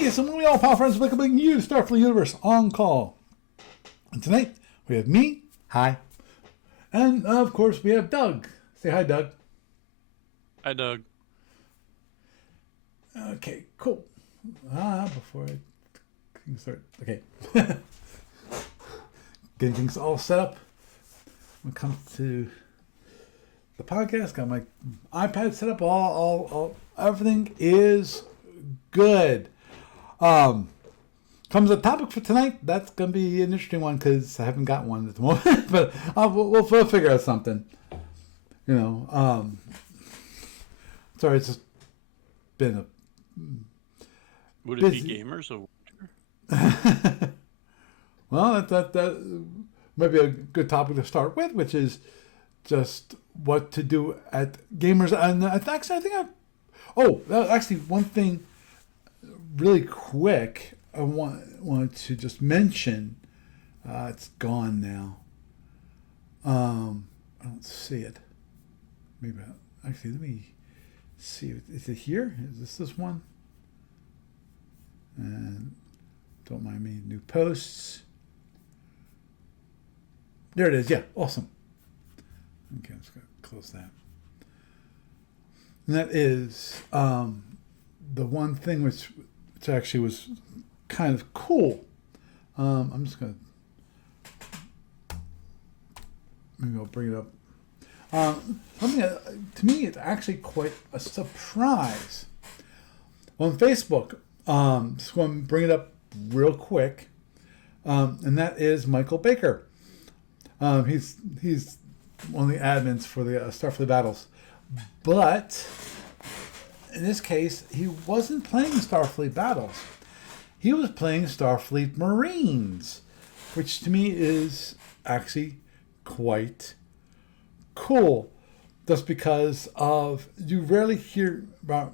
me, it's one of y'all pal friends welcoming you to Starfleet Universe On Call. And tonight, we have me, hi, and of course we have Doug. Say hi, Doug. Hi, Doug. Okay, cool. Before I can start, okay. Getting things all set up. When it comes to the podcast, got my iPad set up. All everything is good. Comes a topic for tonight. That's gonna be an interesting one because I haven't got one at the moment, but we'll figure out something. You know, sorry, it's just been a. Would it be gamers or? Well, that might be a good topic to start with, which is just what to do at gamers. And actually, one thing really quick I wanted to just mention. It's gone now. I don't see it. Maybe actually, let me see. Is it here? Is this one? And don't mind me. New posts. There it is. Yeah, awesome. Okay, I'm just going to close that. And that is the one thing which actually was kind of cool. I'm just going to... Maybe I'll bring it up. Something to me, it's actually quite a surprise. On Facebook, just want to bring it up real quick, and that is Michael Baker. He's one of the admins for the Starfleet Battles, but in this case, he wasn't playing Starfleet Battles. He was playing Starfleet Marines, which to me is actually quite cool, just because of you rarely hear about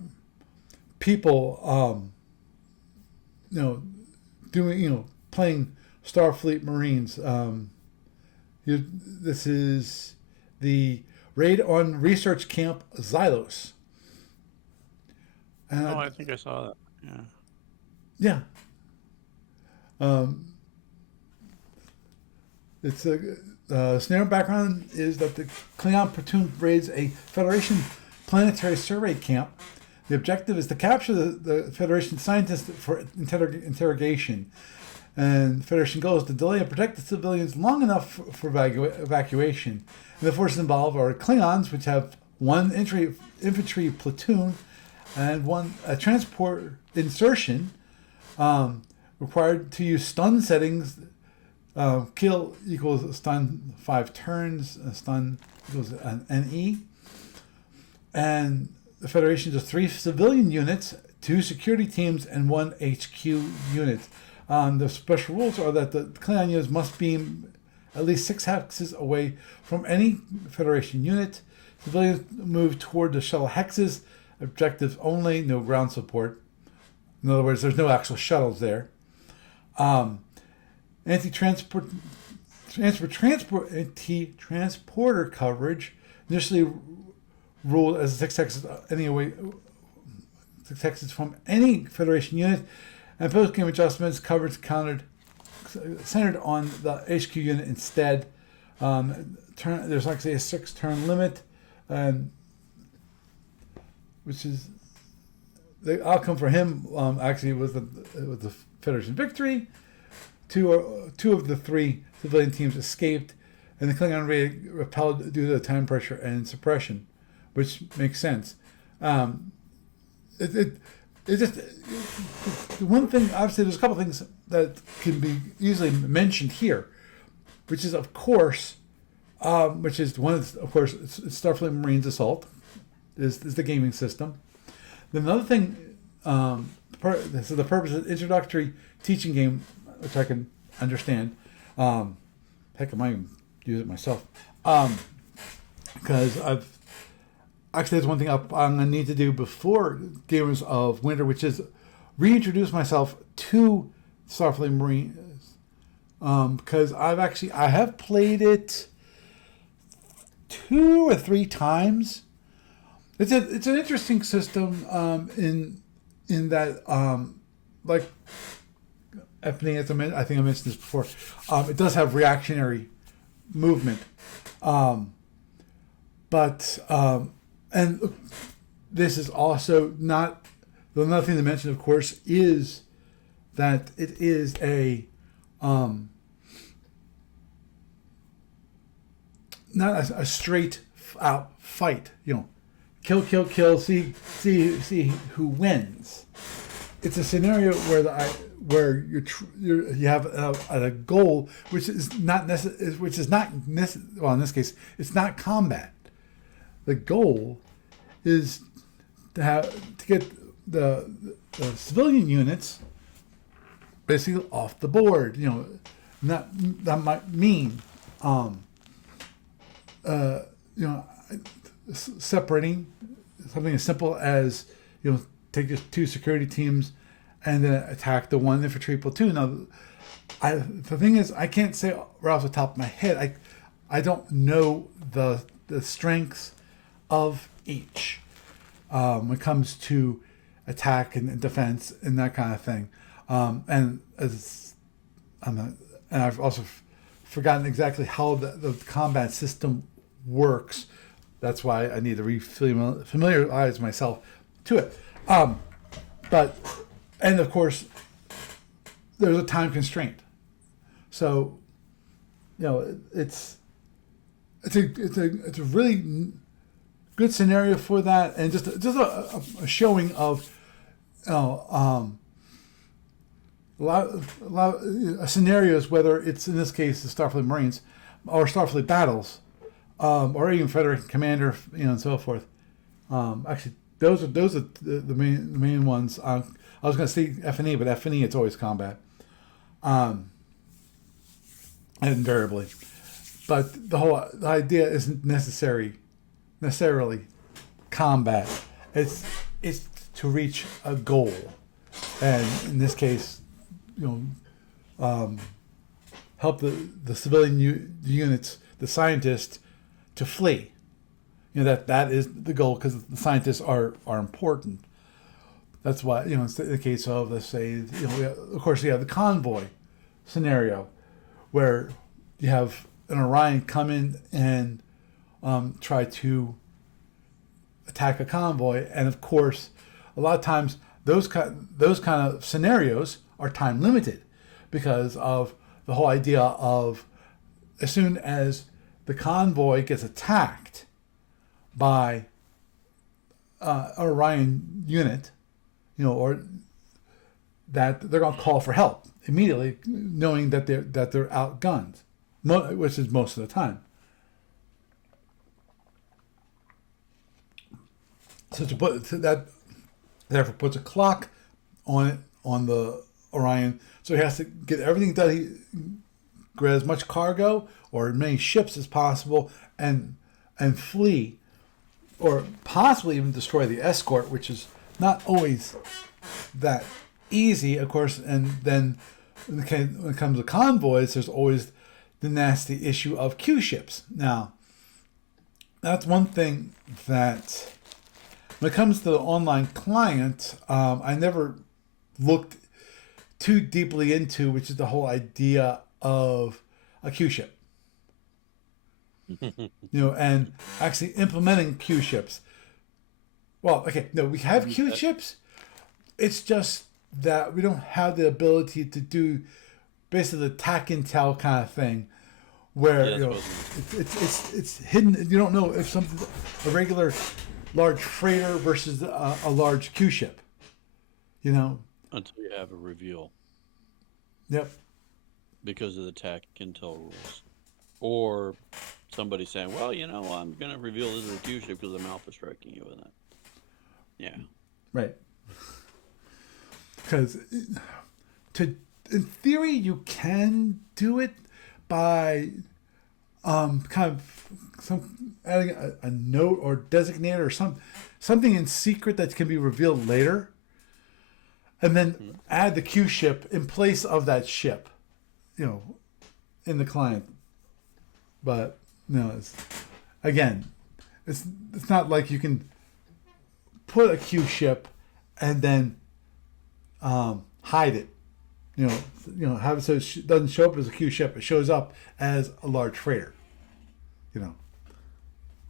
people, doing, playing Starfleet Marines. This is the raid on research camp Xylos. I think I saw that. Yeah. It's a snare background is that the Klingon platoon raids a Federation planetary survey camp. The objective is to capture the Federation scientists for interrogation. And the Federation goal is to delay and protect the civilians long enough for evacuation. And the forces involved are Klingons, which have one infantry platoon and one transport insertion, required to use stun settings. Kill equals stun 5 turns, stun equals an NE. And the Federation has 3 civilian units, 2 security teams, and 1 HQ unit. The special rules are that the Klingon units must beam at least 6 hexes away from any Federation unit. Civilians move toward the shuttle hexes. Objectives only, no ground support. In other words, there's no actual shuttles there. Anti-transporter coverage initially ruled as 6 hexes anyway. 6 hexes from any Federation unit. And post-game adjustments coverage centered on the HQ unit instead. There's actually a 6-turn limit, which is the outcome for him. Actually, was the Federation victory. Two of the 3 civilian teams escaped, and the Klingon raid repelled due to the time pressure and suppression, which makes sense. It's just one thing. Obviously, there's a couple things that can be easily mentioned here, which is, of course, which is one. Of course, it's Starfleet Marines Assault is the gaming system. Then another thing, this is the purpose of the introductory teaching game, which I can understand. Heck, I might even use it myself, because Actually, there's one thing I'm going to need to do before Gamers of Winter, which is reintroduce myself to Starfleet Marines. Because I have played it 2 or 3 times. It's an interesting system in that like FNA, as I think I mentioned this before, it does have reactionary movement. And this is also not, another thing to mention, of course, is that it is a, not a straight out fight, kill, kill, kill, see who wins. It's a scenario where you have a goal which is not well, in this case it's not combat. The goal is to get the civilian units basically off the board. That might mean separating something as simple as take just 2 security teams and then attack the 1 infantry platoon. Now, the thing is, I can't say right off the top of my head. I don't know the strengths of each when it comes to attack and defense and that kind of thing. And I've also forgotten exactly how the combat system works. That's why I need to familiarize myself to it. And of course, there's a time constraint. So, it's a really good scenario for that, and just a showing of a lot of scenarios, whether it's in this case the Starfleet Marines or Starfleet battles, or even Federation Commander, and so forth. Actually, those are the main ones. I was going to say FNE, but FNE it's always combat, invariably. But the idea isn't necessarily combat. It's to reach a goal, and in this case, help the civilian units, the scientists, to flee. That is the goal, because the scientists are important. That's why, it's the case of, let's say, of course you have the convoy scenario where you have an Orion come in and try to attack a convoy. And of course, a lot of times those kind of scenarios are time limited because of the whole idea of, as soon as the convoy gets attacked by an Orion unit, or that they're going to call for help immediately, knowing that they're outgunned, which is most of the time. So that therefore puts a clock on it, on the Orion, so he has to get everything done. He get as much cargo or as many ships as possible and flee, or possibly even destroy the escort, which is not always that easy, of course. And then when it comes to convoys, there's always the nasty issue of Q ships. Now, that's one thing that, when it comes to the online client, I never looked too deeply into, which is the whole idea of a Q ship. And actually implementing Q ships. Well, okay, no, we have Q ships. It's just that we don't have the ability to do basically the TAC intel kind of thing, where it's hidden. You don't know if something, a regular large freighter versus a large Q ship. Until you have a reveal. Yep. Because of the TAC intel rules, or somebody saying, "Well, I'm going to reveal this as a Q ship because I'm alpha striking you with it." Yeah. Right. Because in theory, you can do it by kind of adding a note or designator or something in secret that can be revealed later, and then add the Q ship in place of that ship, in the client. But it's not like you can put a Q ship and then hide it. Have it so it doesn't show up as a Q ship. It shows up as a large freighter.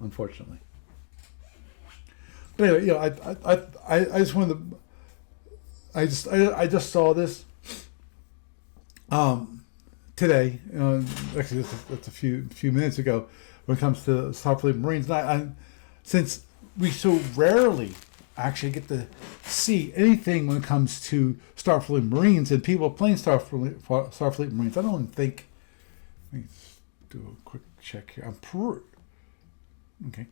Unfortunately. But anyway, I just wanted to. I just saw this today. Actually, that's a few minutes ago. When it comes to Starfleet Marines, and since we so rarely actually get to see anything when it comes to Starfleet Marines and people playing Starfleet Marines, I don't think. Let me do a quick check here. Okay.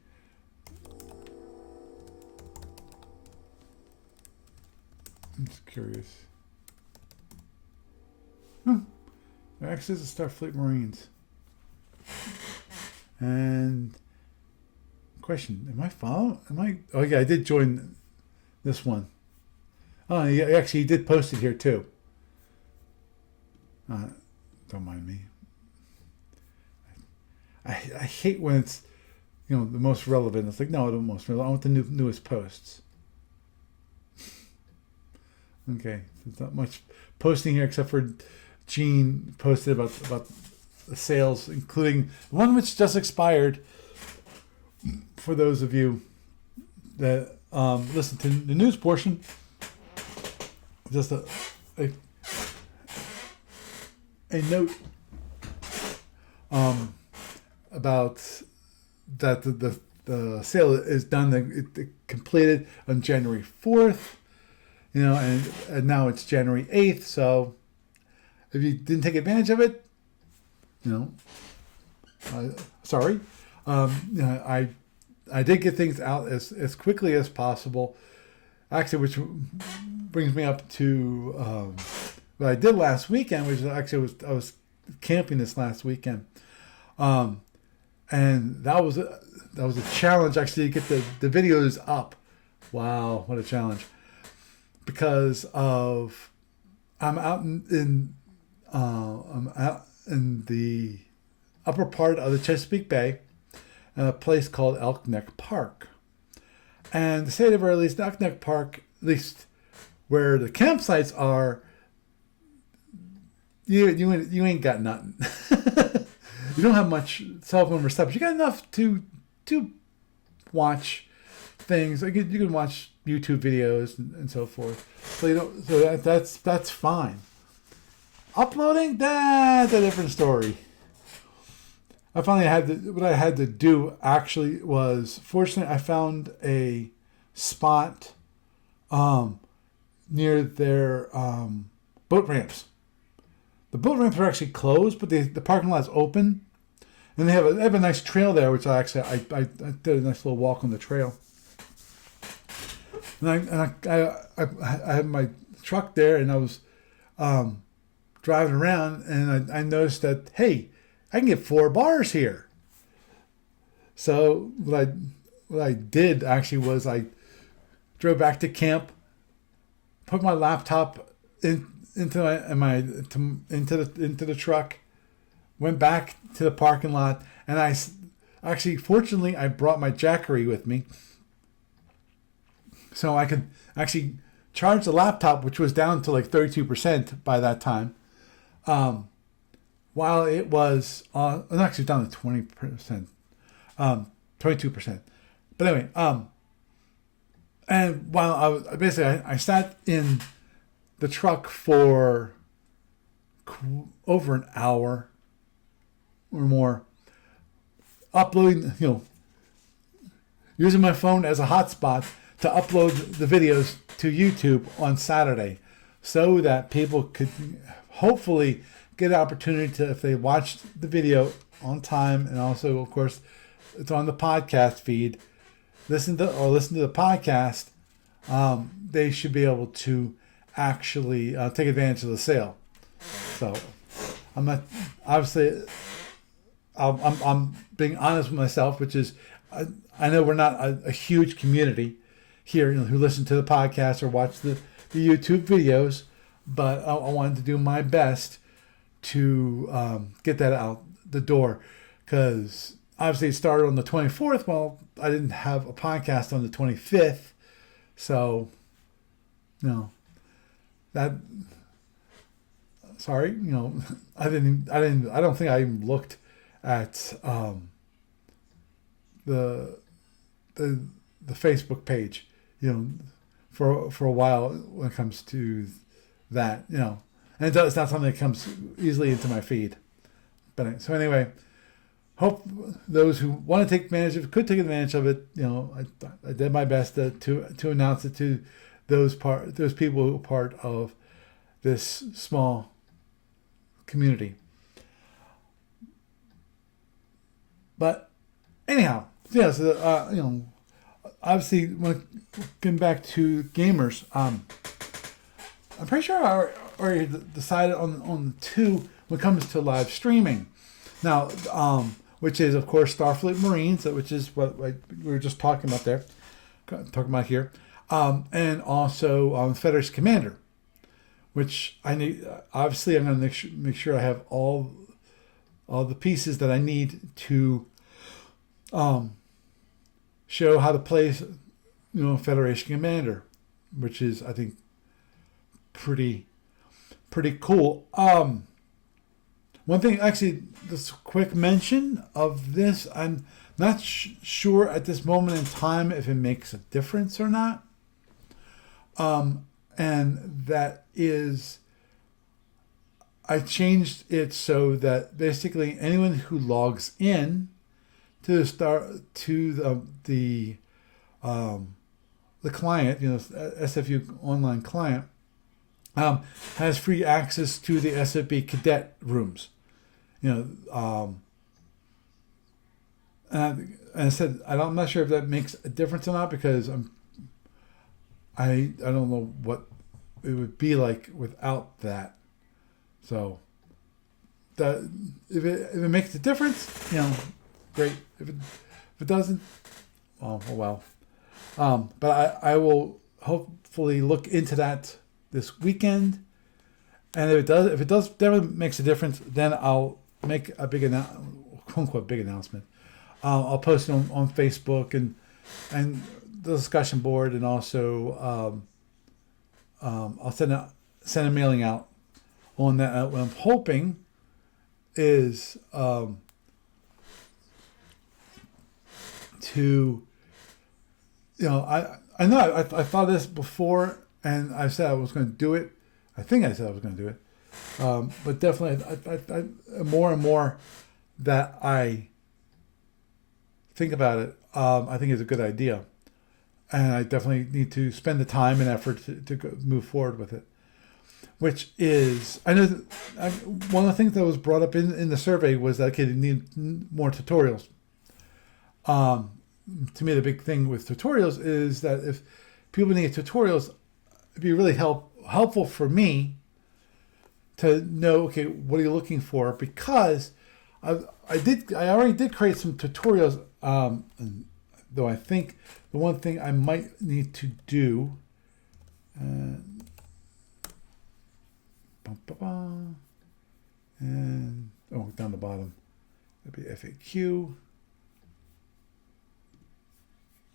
I'm just curious. There actually is a Starfleet Marines. And question: Am I following? Oh yeah, I did join this one. Oh, yeah, actually, he did post it here too. Don't mind me. I hate when it's the most relevant. It's like, no, the most relevant. I want the newest posts. Okay, there's not much posting here except for Gene posted about the sales, including one which just expired. For those of you that listen to the news portion, just a note about that the sale is done. It completed on January 4th, and now it's January 8th. So if you didn't take advantage of it, sorry. I did get things out as quickly as possible. Actually, which brings me up to what I did last weekend, which actually I was camping this last weekend, and that was a challenge actually to get the videos up. Wow, what a challenge! Because I'm out in the upper part of the Chesapeake Bay, in a place called Elk Neck Park. And to say the very least, Elk Neck Park, at least where the campsites are, you ain't got nothing. You don't have much cell phone reception. You got enough to watch things. Like you can watch YouTube videos and so forth. So that's fine. Uploading, that's a different story. What I had to do actually was, fortunately, I found a spot near their boat ramps. The boat ramps are actually closed, but the parking lot's open, and they have a nice trail there, which I did a nice little walk on the trail. And I had my truck there, and I was driving around, and I noticed that, hey, I can get 4 bars here. So what I did actually was I drove back to camp, put my laptop into the truck, went back to the parking lot, and fortunately I brought my Jackery with me, so I could actually charge the laptop, which was down to like 32% by that time. While it was actually down to 20%, 22%. But anyway, and while I sat in the truck for over an hour or more, uploading, using my phone as a hotspot to upload the videos to YouTube on Saturday, so that people could hopefully get an opportunity to, if they watched the video on time, and also, of course, it's on the podcast feed, listen to the podcast, they should be able to actually take advantage of the sale. So I'm not, obviously, I'm being honest with myself, which is, I know we're not a huge community here, who listen to the podcast or watch the YouTube videos, but I wanted to do my best to get that out the door, because obviously it started on the 24th. Well, I didn't have a podcast on the 25th, so that. Sorry, I don't think I even looked at the the the Facebook page, for a while when it comes to that, and it's not something that comes easily into my feed. But so anyway, hope those who want to take advantage of it could take advantage of it. I did my best to announce it to those people who are part of this small community. But anyhow, yeah. So obviously, when getting back to gamers, I'm pretty sure I already decided on the two when it comes to live streaming. Now, which is of course Starfleet Marines, which is what we were just talking about here, and also Federation Commander, which I need. Obviously, I'm going to make sure I have all the pieces that I need to show how to play, Federation Commander, which is, I think, pretty cool. One thing, actually, just a quick mention of this. I'm not sure at this moment in time if it makes a difference or not. And that is, I changed it so that basically anyone who logs in to the client, SFU online client, has free access to the SFB cadet rooms. And I said I'm not sure if that makes a difference or not, because I don't know what it would be like without that. So that if it makes a difference, great. If it doesn't, oh well. But I will hopefully look into that this weekend, and if it does definitely makes a difference, then I'll make a big announcement. I'll post it on Facebook and the discussion board, and also I'll send a mailing out on that. What I'm hoping is to, I know I thought of this before, and I said I was going to do it. I think I said I was going to do it, but definitely, I more and more that I think about it, I think it's a good idea, and I definitely need to spend the time and effort to move forward with it. Which is, I know that one of the things that was brought up in the survey was that you need more tutorials. To me, the big thing with tutorials is that if people need tutorials, it'd be really helpful for me to know, okay, what are you looking for? Because I already did create some tutorials, though I think the one thing I might need to do, and down the bottom, that'd be FAQ.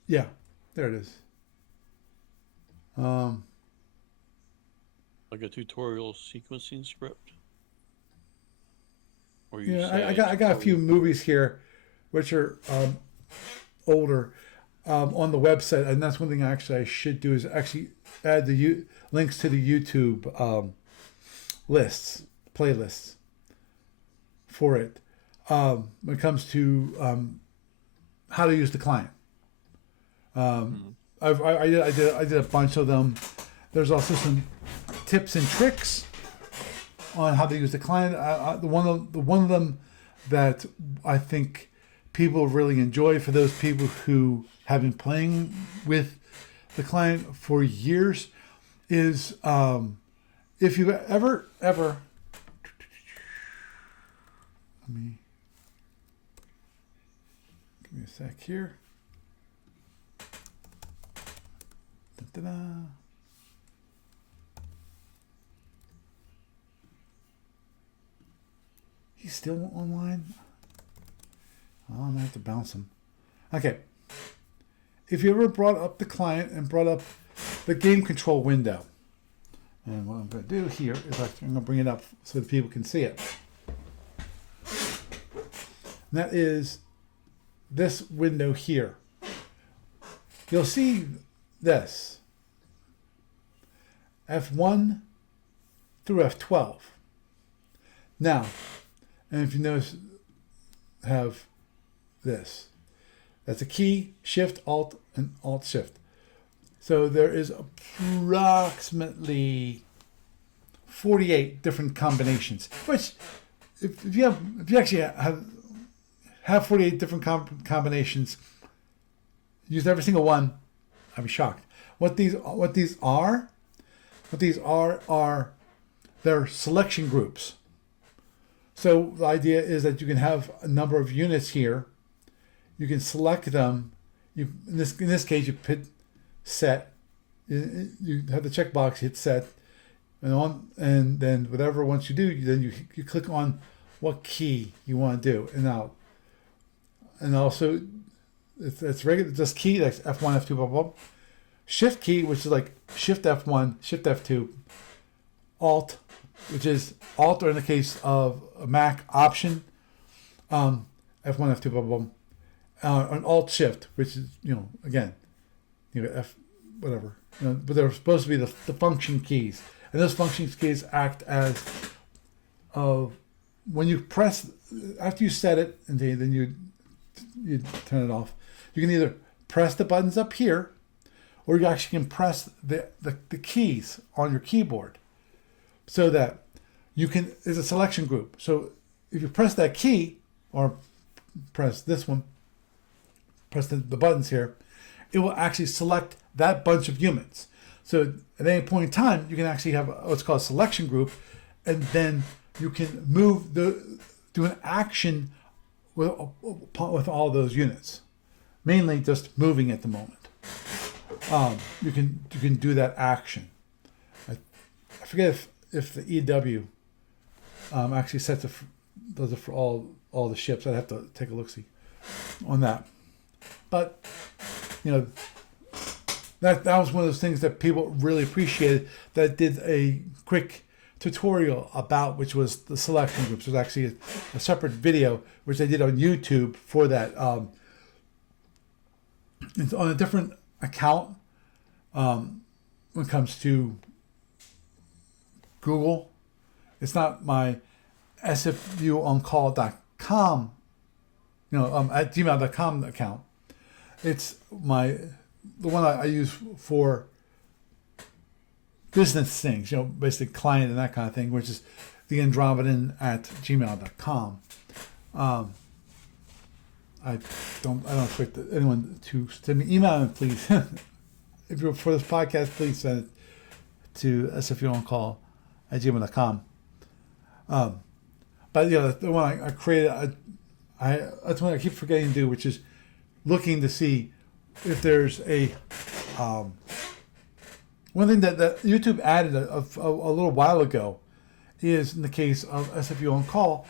Yeah, there it is. Like a tutorial sequencing script. Or I got a few movies here, which are older, on the website, and that's one thing I should do is actually add the links to the YouTube playlists for it, when it comes to how to use the client. I did a bunch of them. There's also some tips and tricks on how to use the client. The one of them that I think people really enjoy, for those people who have been playing with the client for years, is if you ever let me give me a sec here. Da-da-da. He's still online? Oh, I'm gonna have to bounce him. Okay. If you ever brought up the client and brought up the game control window, And what I'm going to do here is I'm going to bring it up so that people can see it. And that is this window here. You'll see this. F1 through F12. Now, and if you notice, have this. That's a key, Shift, Alt, and Alt Shift. So there is approximately 48 different combinations. Which, if you actually have 48 different combinations, use every single one, I'd be shocked. What these are they're selection groups. So the idea is that you can have a number of units here. You can select them. In this case, you put set. You have the checkbox, hit set, and then whatever once you do, then you click on what key you want to do, and also it's regular just key, like F1, F2, blah blah. Shift key, which is like Shift F1, Shift F2, Alt, which is Alt, or in the case of a Mac, Option, F1, F2, blah blah. An Alt Shift, which is again, F whatever. But they're supposed to be the function keys, and those function keys act as when you press after you set it, and then you turn it off. You can either press the buttons up here, or you actually can press the keys on your keyboard, so that there's a selection group. So if you press that key, or press this one, press the buttons here, it will actually select that bunch of units. So at any point in time, you can actually have what's called a selection group, and then you can do an action with all those units, mainly just moving at the moment. You can do that action. I forget if the EW actually does it for all the ships. I'd have to take a look-see on that. But that was one of those things that people really appreciated, that did a quick tutorial about, which was the selection groups. There's actually a separate video which I did on YouTube for that. It's on a different account when it comes to Google. It's not my sfuoncall.com, at gmail.com account. It's the one I use for business things, basically client and that kind of thing, which is the Andromedan at gmail.com. I don't expect anyone to send me email, please. If you're for this podcast, please send it to sfuoncall at gmail.com. But the one I created, that's one I keep forgetting to do, which is looking to see if there's a one thing that YouTube added a little while ago is, in the case of SFU on Call,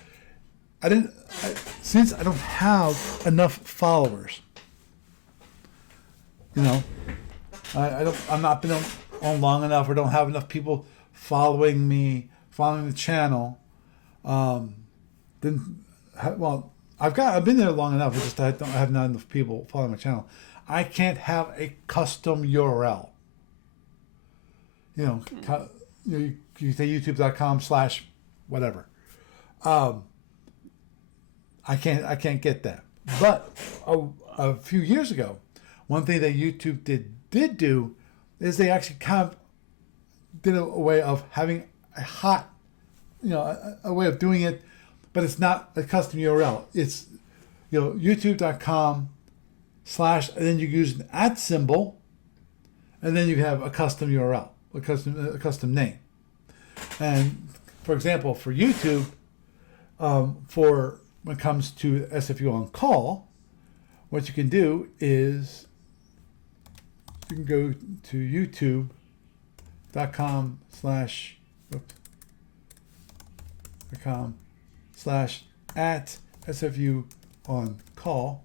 since I don't have enough followers, I'm not been on long enough, or don't have enough people following me, following the channel. I've been there long enough. It's just I have not enough people following my channel. I can't have a custom URL. You say youtube.com/whatever. I can't get that. But a few years ago, one thing that YouTube did do is they actually kind of did a way of having a hot, a way of doing it, but it's not a custom URL. It's youtube.com/ and then you use an @ symbol, and then you have a custom URL, a custom name. And for example, for YouTube, for when it comes to SFU on Call, what you can do is you can go to youtube.com/ @SFU on Call,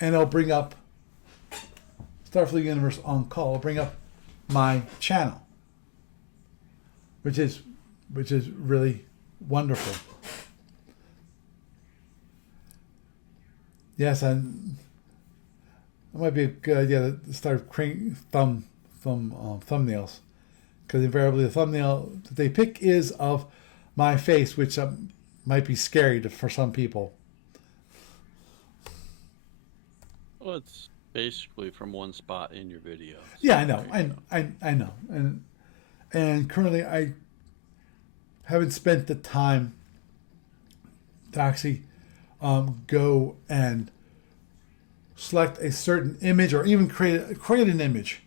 and it'll bring up Starfleet Universe on Call. It'll bring up my channel. which is really wonderful. Yes, and it might be a good idea to start creating thumbnails, because invariably the thumbnail that they pick is of my face, which might be scary for some people. Well, it's basically from one spot in your video. So Yeah, I know, there you go. I know, and currently I haven't spent the time to actually go and select a certain image or even create an image,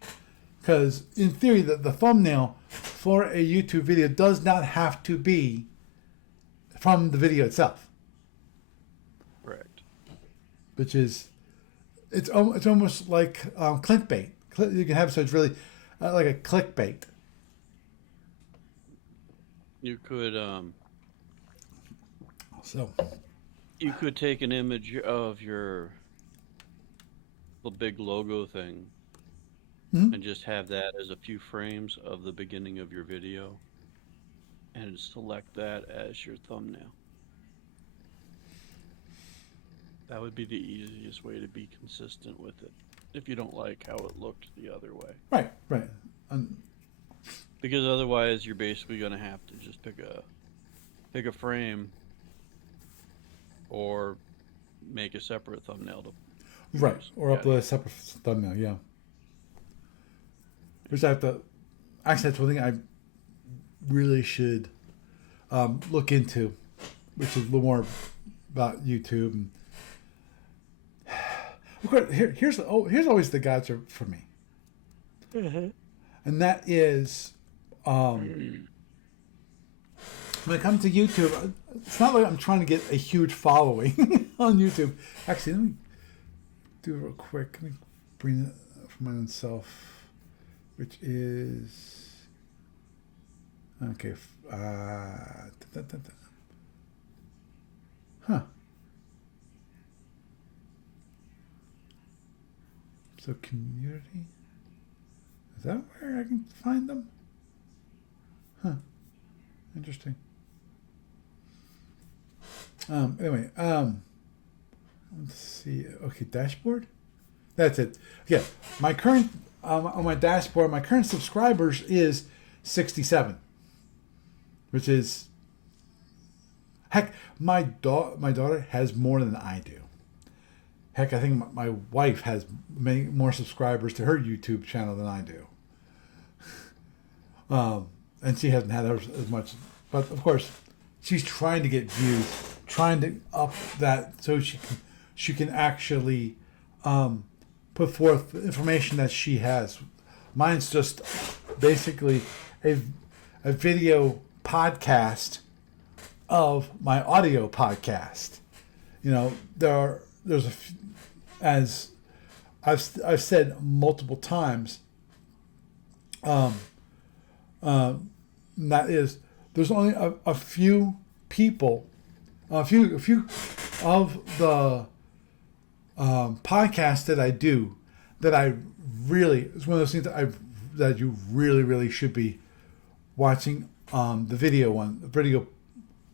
because in theory the thumbnail for a YouTube video does not have to be from the video itself, Correct. which is it's almost like clickbait. You can have, so it's really like a clickbait. You could So take an image of the big logo thing and just have that as a few frames of the beginning of your video and select that as your thumbnail. That would be the easiest way to be consistent with it if you don't like how it looked the other way. right, Because otherwise you're basically going to have to just pick a frame or make a separate thumbnail to right, use. or upload a separate thumbnail. Yeah, which I have to. Actually, that's one thing I really should look into, which is a little more about YouTube. And of course, here's always the gotcha for me, and that is when it comes to YouTube. It's not like I'm trying to get a huge following on YouTube. Actually, let me do it real quick. Let me bring it for my own self, which is okay. Huh. So community, is that where I can find them? Huh. Interesting. Anyway, let's see. Okay, dashboard. That's it. Yeah, my current on my dashboard, my current subscribers is 67, which is heck. My daughter has more than I do. Heck, I think my wife has many more subscribers to her YouTube channel than I do. And she hasn't had as much, but of course, she's trying to get views, trying to up that so she can actually put forth the information that she has. Mine's just basically a video podcast of my audio podcast. You know, there's as I've said multiple times. That is, there's only a few people, a few of the podcasts that I do that I really, it's one of those things that you really should be watching the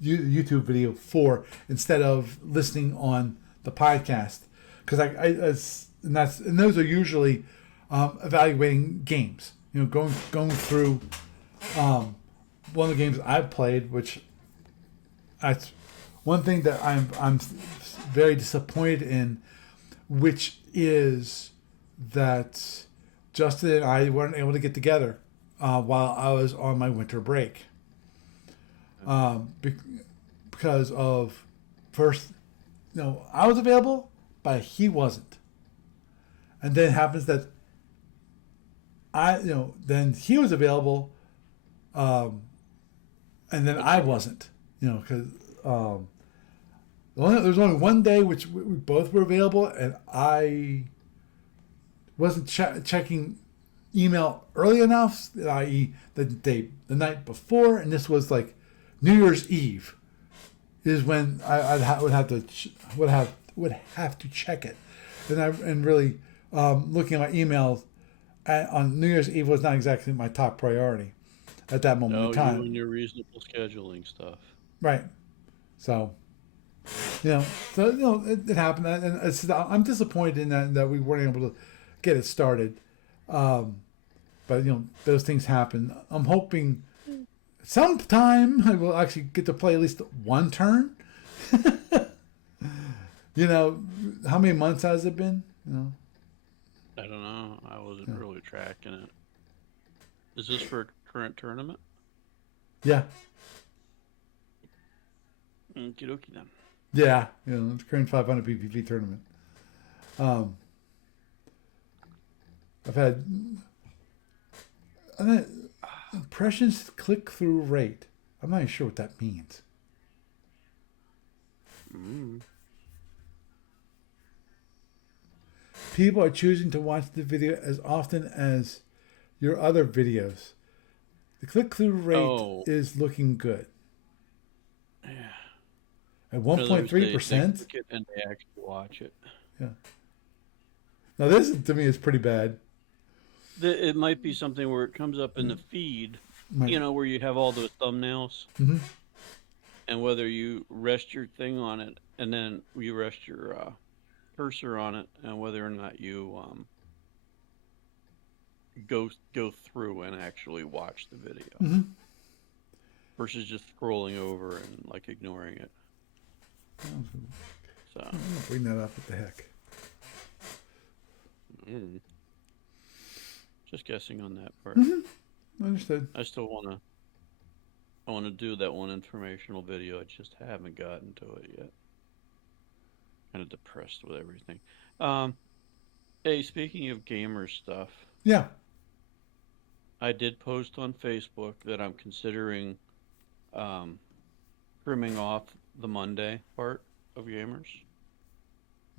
YouTube video for, instead of listening on the podcast, because and those are usually evaluating games. You know, going through one of the games I've played, which that's one thing that I'm very disappointed in, which is that Justin and I weren't able to get together while I was on my winter break, because of first, I was available, but he wasn't, and then it happens that then he was available, and then I wasn't, because there's only one day which we both were available, and I wasn't checking email early enough, i.e. the night before, and this was like New Year's Eve, is when I would have to check it, and really looking at my emails on New Year's Eve was not exactly my top priority. at that moment in No, you time. and your reasonable scheduling stuff. Right. So, you know, it happened, and I'm disappointed in that we weren't able to get it started. Um, but those things happen. I'm hoping sometime I will actually get to play at least one turn. How many months has it been? I don't know. I wasn't Yeah. really tracking it. Is this for a current tournament? Yeah. Okie dokie then. Yeah. It's current 500 PPP tournament. Um, I've had impressions click through rate. I'm not even sure what that means. Mm. People are choosing to watch the video as often as your other videos. The click through rate Oh, is looking good. yeah. At In other words, they 1.3%. click it and they actually watch it. Yeah. Now this to me is pretty bad. It might be something where it comes up in the feed, Right. where you have all those thumbnails, Mm-hmm. and whether you rest your thing on it and then you rest your cursor on it, and whether or not you go through and actually watch the video Mm-hmm. versus just scrolling over and like ignoring it. So I'm gonna bring that up. What the heck? just guessing on that part. Mm-hmm. Understood. I still I want to do that one informational video. I just haven't gotten to it yet. Kind of depressed with everything. Um, hey, speaking of gamer stuff, Yeah. I did post on Facebook that I'm considering um, trimming off the Monday part of gamers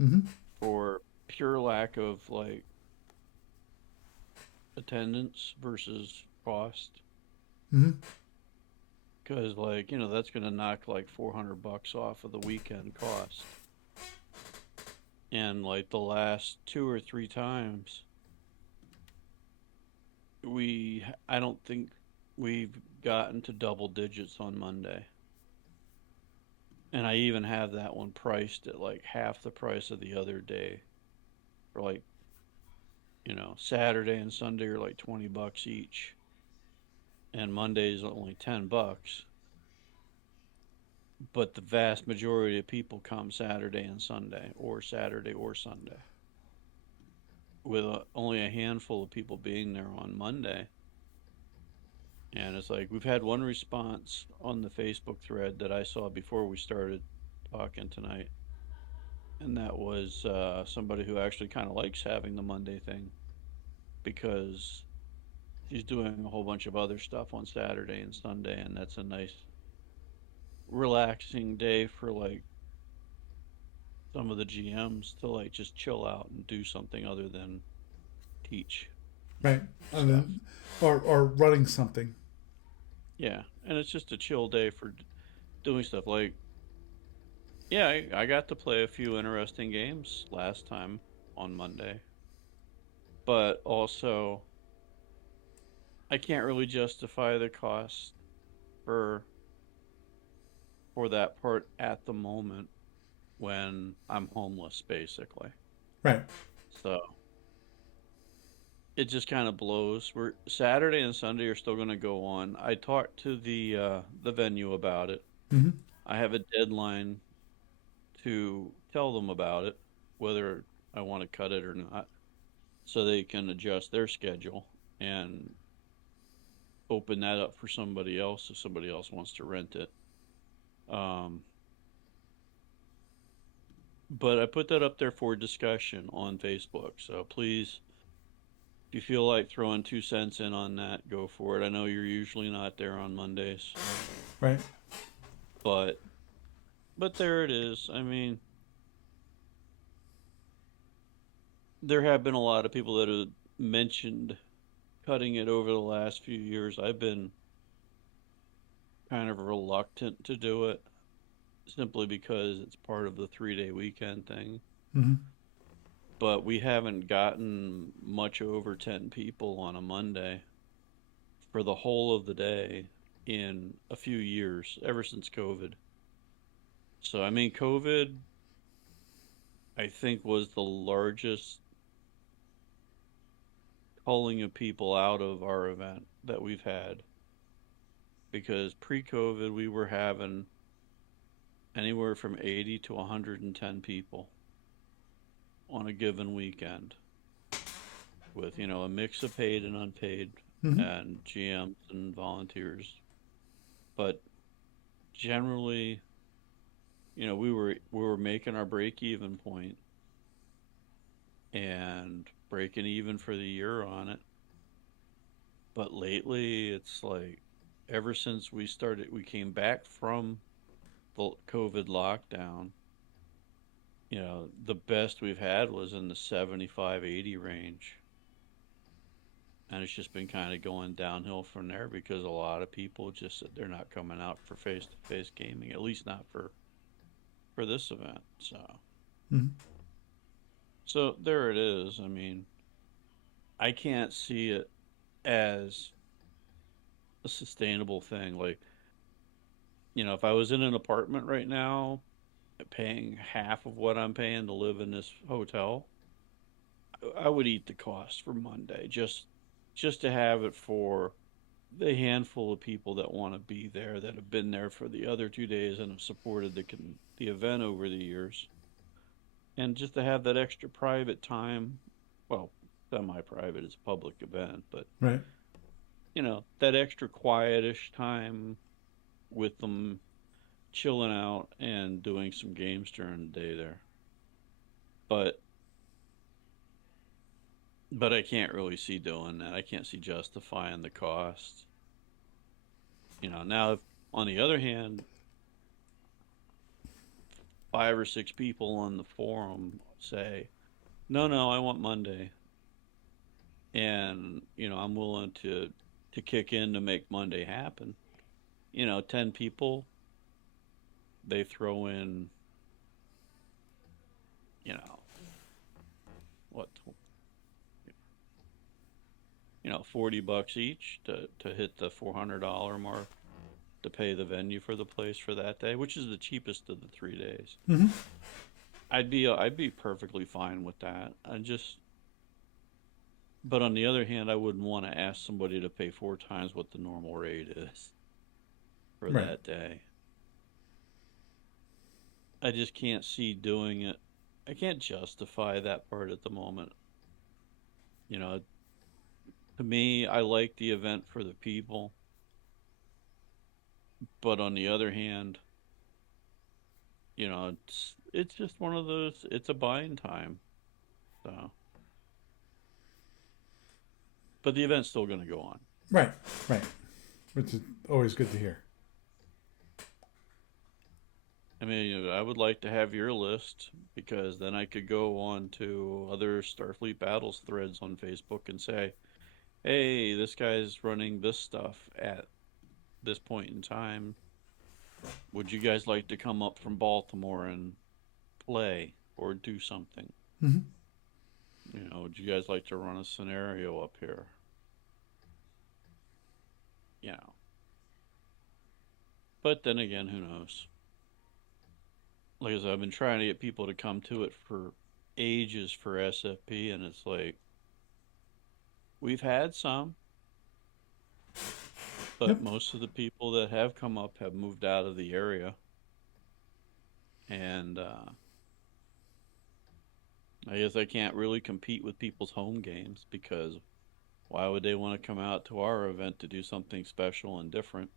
Mm-hmm. for pure lack of like attendance versus cost. Mm-hmm. Because that's gonna knock like $400 off of the weekend cost. And like the last 2 or 3 times, I don't think we've gotten to double digits on Monday. And I even have that one priced at like half the price of the other day. For like, Saturday and Sunday are like $20 each. And Monday is only $10. But the vast majority of people come Saturday and Sunday, or Saturday or Sunday, with only a handful of people being there on Monday. And it's like we've had one response on the Facebook thread that I saw before we started talking tonight, and that was somebody who actually kind of likes having the Monday thing because she's doing a whole bunch of other stuff on Saturday and Sunday, and that's a nice, relaxing day for like some of the GMs to like just chill out and do something other than teach Right. stuff. Or running something. Yeah, and it's just a chill day for doing stuff. Like, yeah, I got to play a few interesting games last time on Monday, but also I can't really justify the cost for for that part at the moment when I'm homeless, basically. Right. So it just kind of blows. We're Saturday and Sunday are still going to go on. I talked to the venue about it. Mm-hmm. I have a deadline to tell them about it, whether I want to cut it or not, so they can adjust their schedule and open that up for somebody else if somebody else wants to rent it. Um, but I put that up there for discussion on Facebook. So please, if you feel like throwing 2 cents in on that, go for it. I know you're usually not there on Mondays, Right. but there it is. I mean, there have been a lot of people that have mentioned cutting it over the last few years. I've been kind of reluctant to do it simply because it's part of the 3-day weekend thing. Mm-hmm. But we haven't gotten much over 10 people on a Monday for the whole of the day in a few years, ever since COVID. So, I mean, COVID, I think, was the largest culling of people out of our event that we've had. Because pre COVID, we were having anywhere from 80 to 110 people on a given weekend with, a mix of paid and unpaid Hmm. and GMs and volunteers. But generally, we were making our break even point and breaking even for the year on it. But lately, it's like ever since we came back from the COVID lockdown, the best we've had was in the 75, 80 range. And it's just been kind of going downhill from there because a lot of people just they're not coming out for face-to-face gaming, at least not for this event. Hmm. So there it is. I mean, I can't see it as a sustainable thing. Like, if I was in an apartment right now, paying half of what I'm paying to live in this hotel, I would eat the cost for Monday just to have it for the handful of people that want to be there that have been there for the other 2 days and have supported the event over the years, and just to have that extra private time. Well, semi-private is a public event, but Right. that extra quietish time with them chilling out and doing some games during the day there. But but I can't really see doing that. I can't see justifying the cost. Now if, on the other hand, 5 or 6 people on the forum say, "No, no, I want Monday," and I'm willing to kick in to make Monday happen. 10 people, they throw in, you know, what, $40 each to hit the $400 mark to pay the venue for the place for that day, which is the cheapest of the 3 days. Hmm. I'd be perfectly fine with that. But on the other hand, I wouldn't want to ask somebody to pay 4 times what the normal rate is for Right. that day. I just can't see doing it. I can't justify that part at the moment. You know, to me, I like the event for the people, but on the other hand, it's just one of those. It's a buying time. So, but the event's still going to go on. Right. Right. Which is always good to hear. I mean, I would like to have your list because then I could go on to other Starfleet Battles threads on Facebook and say, "Hey, this guy's running this stuff at this point in time. Would you guys like to come up from Baltimore and play or do something? Hmm. Would you guys like to run a scenario up here?" You know. But then again, who knows? Like I said, I've been trying to get people to come to it for ages for SFP, and it's like we've had some, Yep. but most of the people that have come up have moved out of the area, and I guess I can't really compete with people's home games because why would they want to come out to our event to do something special and different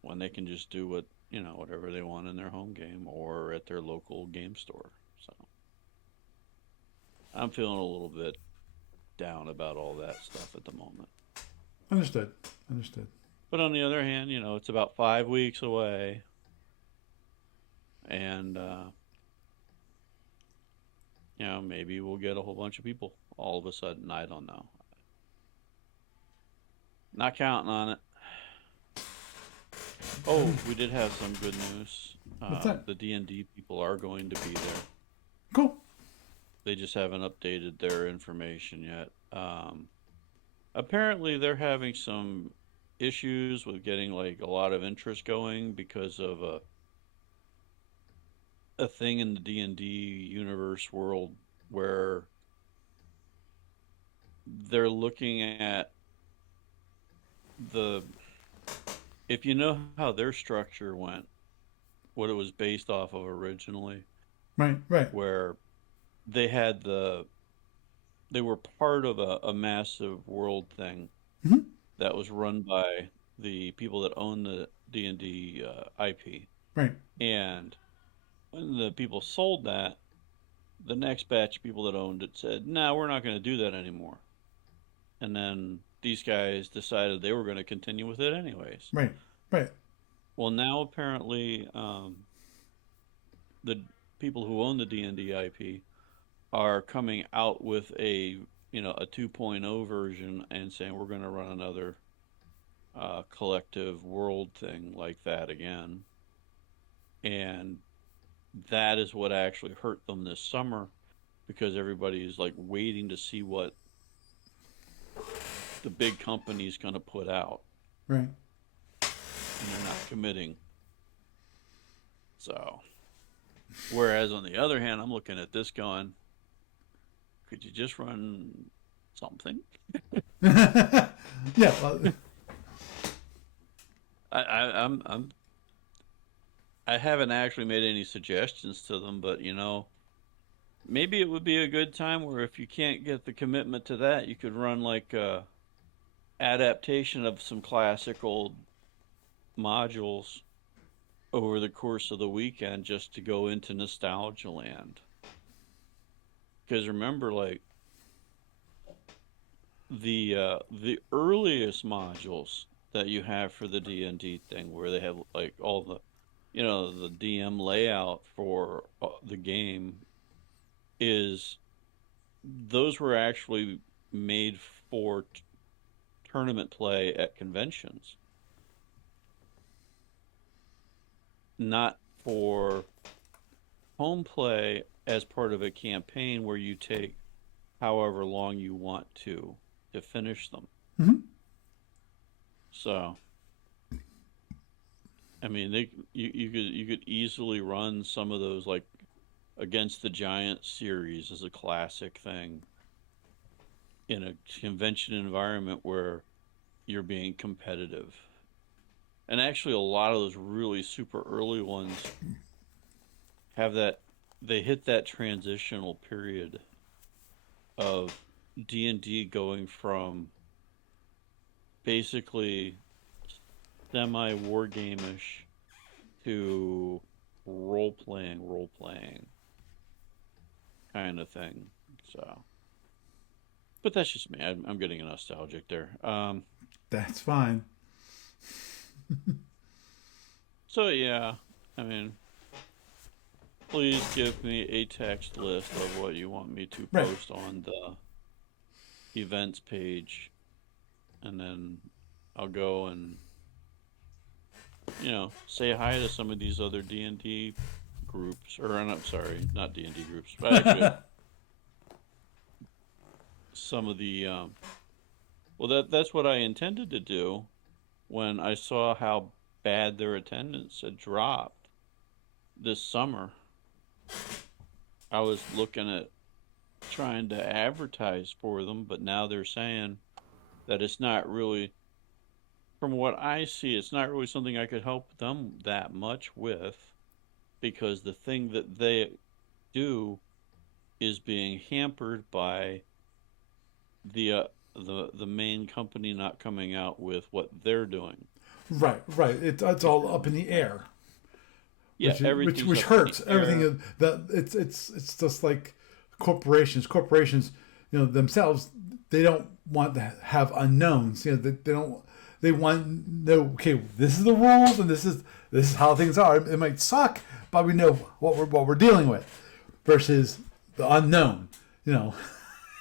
when they can just do whatever they want in their home game or at their local game store? So I'm feeling a little bit down about all that stuff at the moment. Understood. Understood. But on the other hand, it's about 5 weeks away, and maybe we'll get a whole bunch of people all of a sudden. I don't know. Not counting on it. Oh, we did have some good news. What's that? The D&D people are going to be there. Cool. They just haven't updated their information yet. Apparently, they're having some issues with getting like a lot of interest going because of a thing in the D&D universe world where they're looking at the if you know how their structure went, what it was based off of originally, Right, right. where they had they were part of a massive world thing Hmm. that was run by the people that own the D&D IP. Right, And when the people sold that, the next batch of people that owned it said, "No, we're not going to do that anymore." And then these guys decided they were going to continue with it anyways. right, right. Well, now apparently the people who own the D&D IP are coming out with a 2.0 version and saying we're going to run another collective world thing like that again. And that is what actually hurt them this summer because everybody is like waiting to see what the big company's going to put out, Right. and they're not committing. So, whereas on the other hand, I'm looking at this going, could you just run something? Yeah, well, I'm I haven't actually made any suggestions to them, but maybe it would be a good time where if you can't get the commitment to that, you could run like a adaptation of some classic old modules over the course of the weekend just to go into nostalgia land. Because remember, like the earliest modules that you have for the D&D thing, where they have like all the DM layout for the game, is those were actually made for tournament play at conventions, not for home play as part of a campaign where you take however long you want to finish them. mhm. So, I mean, you could easily run some of those like Against the Giant series as a classic thing in a convention environment where you're being competitive. And actually, a lot of those really super early ones have that, they hit that transitional period of D&D going from basically semi wargameish to role playing kind of thing. So, but that's just me. I'm getting nostalgic there. That's fine. So yeah, I mean, please give me a text list of what you want me to Right. post on the events page, and then I'll go and say hi to some of these other D&D groups, or I'm sorry, not D&D groups, but actually some of the well, that's what I intended to do when I saw how bad their attendance had dropped this summer. I was looking at trying to advertise for them, but now they're saying that it's not really, from what I see, it's not really something I could help them that much with because the thing that they do is being hampered by the uh, the main company not coming out with what they're doing. Right, right. It's Which all up in the air, Yeah, everything's which up in the hurts everything. air. That it's just like corporations. Corporations, themselves, they don't want to have unknowns. They don't. They want to know. Okay, this is the rules, and this is how things are. It might suck, but we know what we're dealing with, versus the unknown. You know.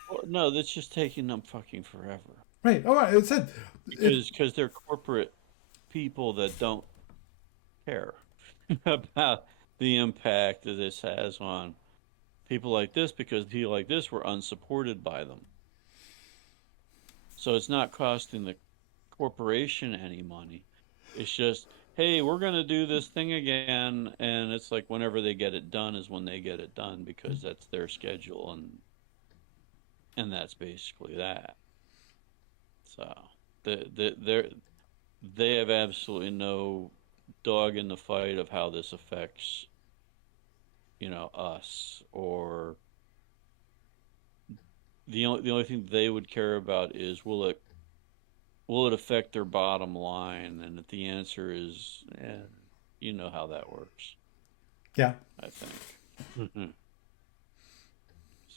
Well, no, that's just taking them fucking forever Right. All right. It said it. because they're corporate people that don't care about the impact that this has on people like this because people like this were unsupported by them. So it's not costing the corporation any money. It's just, hey, we're going to do this thing again, and it's like whenever they get it done is when they get it done because that's their schedule, and that's basically that. So they have absolutely no dog in the fight of how this affects, us, or the only thing they would care about is will it affect their bottom line? And if the answer is, you know how that works, Yeah. I think.